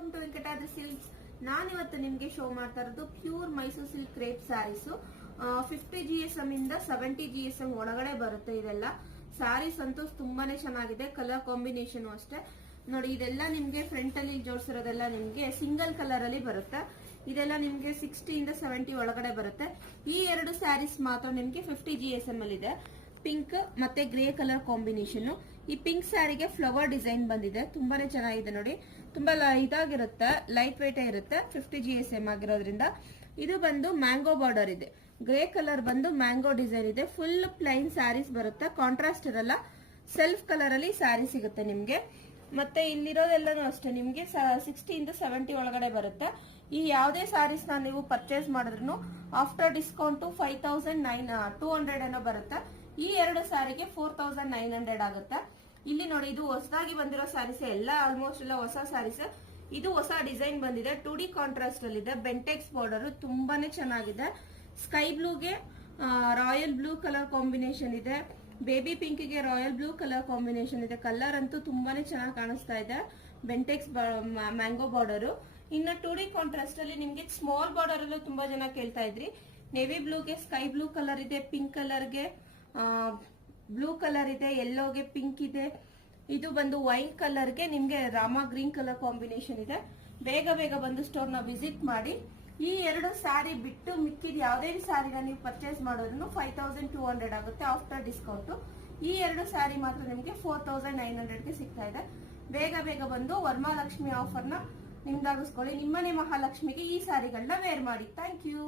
Welcome to Venkatadri silks. ನಾನಿವತ್ತು ನಿಮ್ಗೆ show ಮಾಡ್ತಾ ಇರೋದು pure Mysore silk crepe sarees. 50 GSM ಇಂದ 70 GSM ಒಳಗಡೆ ಬರುತ್ತೆ. ಇದೆಲ್ಲ ಸ್ಯಾರೀಸ್ ಅಂತೂ ತುಂಬಾನೇ ಚೆನ್ನಾಗಿದೆ. ಕಲರ್ ಕಾಂಬಿನೇಷನ್ ಅಷ್ಟೇ ನೋಡಿ. ಇದೆಲ್ಲ ನಿಮ್ಗೆ ಫ್ರಂಟ್ ಅಲ್ಲಿ ಜೋಡಿಸಿರೋದೆಲ್ಲ ನಿಮ್ಗೆ ಸಿಂಗಲ್ ಕಲರ್ ಅಲ್ಲಿ ಬರುತ್ತೆ. ಇದೆಲ್ಲ ನಿಮ್ಗೆ 60 ಇಂದ 70 ಒಳಗಡೆ ಬರುತ್ತೆ. ಈ ಎರಡು ಸ್ಯಾರೀಸ್ ಮಾತ್ರ ನಿಮ್ಗೆ 50 GSM ಅಲ್ಲಿ ಇದೆ. ಪಿಂಕ್ ಮತ್ತೆ ಗ್ರೇ ಕಲರ್ ಕಾಂಬಿನೇಷನ್. ಈ ಪಿಂಕ್ ಸ್ಯಾರಿಗೆ ಫ್ಲವರ್ ಡಿಸೈನ್ ಬಂದಿದೆ, ತುಂಬಾನೇ ಚೆನ್ನಾಗಿದೆ ನೋಡಿ. ತುಂಬಾ ಇದಾಗಿರುತ್ತೆ, ಲೈಟ್ ವೇಟ್ ಇರುತ್ತೆ, 50 GSM ಆಗಿರೋದ್ರಿಂದ. ಇದು ಬಂದು ಮ್ಯಾಂಗೋ ಬಾರ್ಡರ್ ಇದೆ, ಗ್ರೇ ಕಲರ್ ಬಂದು ಮ್ಯಾಂಗೋ ಡಿಸೈನ್ ಇದೆ. ಫುಲ್ ಪ್ಲೈನ್ ಸ್ಯಾರೀಸ್ ಬರುತ್ತೆ, ಕಾಂಟ್ರಾಸ್ಟ್ ಇರಲ್ಲ, ಸೆಲ್ಫ್ ಕಲರ್ ಅಲ್ಲಿ ಸ್ಯಾರಿ ಸಿಗುತ್ತೆ ನಿಮ್ಗೆ. ಮತ್ತೆ ಇಲ್ಲಿರೋದೆಲ್ಲನೂ ಅಷ್ಟೇ ನಿಮ್ಗೆ 60 ಇಂದ 70 ಒಳಗಡೆ ಬರುತ್ತೆ. ಈ ಯಾವುದೇ ಸ್ಯಾರೀಸ್ ನೀವು ಪರ್ಚೇಸ್ ಮಾಡಿದ್ರು ಆಫ್ಟರ್ ಡಿಸ್ಕೌಂಟ್ 5200 ಏನೋ ಬರುತ್ತೆ. ಈ ಎರಡು ಸ್ಯಾರಿಗೆ 4900 ಆಗುತ್ತೆ. ಇಲ್ಲಿ ನೋಡಿ, ಇದು ಹೊಸದಾಗಿ ಬಂದಿರೋ ಸ್ಯಾರೀಸ್ ಎಲ್ಲ, ಆಲ್ಮೋಸ್ಟ್ ಎಲ್ಲ ಹೊಸ ಸ್ಯಾರೀಸ್. ಇದು ಹೊಸ ಡಿಸೈನ್ ಬಂದಿದೆ, 2D ಕಾಂಟ್ರಾಸ್ಟ್ ಅಲ್ಲಿ ಇದೆ. ಬೆಂಟೆಕ್ಸ್ ಬಾರ್ಡರ್ ತುಂಬಾನೇ ಚೆನ್ನಾಗಿದೆ. ಸ್ಕೈ ಬ್ಲೂಗೆ ರಾಯಲ್ ಬ್ಲೂ ಕಲರ್ ಕಾಂಬಿನೇಷನ್ ಇದೆ, ಬೇಬಿ ಪಿಂಕ್ ಗೆ ರಾಯಲ್ ಬ್ಲೂ ಕಲರ್ ಕಾಂಬಿನೇಷನ್ ಇದೆ. ಕಲರ್ ಅಂತೂ ತುಂಬಾನೇ ಚೆನ್ನಾಗಿ ಕಾಣಿಸ್ತಾ ಇದೆ. Bentex mango border. ಇನ್ನು 2D ಕಾಂಟ್ರಾಸ್ಟ್ ಅಲ್ಲಿ ನಿಮ್ಗೆ ಸ್ಮಾಲ್ ಬಾರ್ಡರ್ ಅಲ್ಲೂ ತುಂಬಾ ಜನ ಕೇಳ್ತಾ ಇದ್ರಿ. ನೇವಿ ಬ್ಲೂಗೆ ಸ್ಕೈ ಬ್ಲೂ ಕಲರ್ ಇದೆ, ಪಿಂಕ್ ಕಲರ್ಗೆ ಬ್ಲೂ ಕಲರ್ ಇದೆ, ಯೆಲ್ಲೋಗೆ ಪಿಂಕ್ ಇದೆ. ಇದು ಬಂದು ವೈನ್ ಕಲರ್ಗೆ ನಿಮ್ಗೆ ರಾಮ ಗ್ರೀನ್ ಕಲರ್ ಕಾಂಬಿನೇಷನ್ ಇದೆ. ಬೇಗ ಬೇಗ ಬಂದು ಸ್ಟೋರ್ ನ ವಿಸಿಟ್ ಮಾಡಿ. ಈ ಎರಡು ಸ್ಯಾರಿ ಬಿಟ್ಟು ಮಿಕ್ಕಿದ ಯಾವುದೇ ಸ್ಯಾರಿನ ನೀವು ಪರ್ಚೇಸ್ ಮಾಡೋದ್ರೂ 5200 ಆಗುತ್ತೆ ಆಫ್ಟರ್ ಡಿಸ್ಕೌಂಟ್. ಈ ಎರಡು ಸ್ಯಾರಿ ಮಾತ್ರ ನಿಮಗೆ 4900ಗೆ ಸಿಗ್ತಾ ಇದೆ. ಬೇಗ ಬೇಗ ಬಂದು ವರಮಹಾಲಕ್ಷ್ಮಿ ಆಫರ್ನ ನಿಮ್ದಾಗಿಸ್ಕೊಳ್ಳಿ. ನಿಮ್ಮನೆ ಮಹಾಲಕ್ಷ್ಮಿಗೆ ಈ ಸ್ಯಾರಿಗಳನ್ನ ವೇರ್ ಮಾಡಿ. Thank you.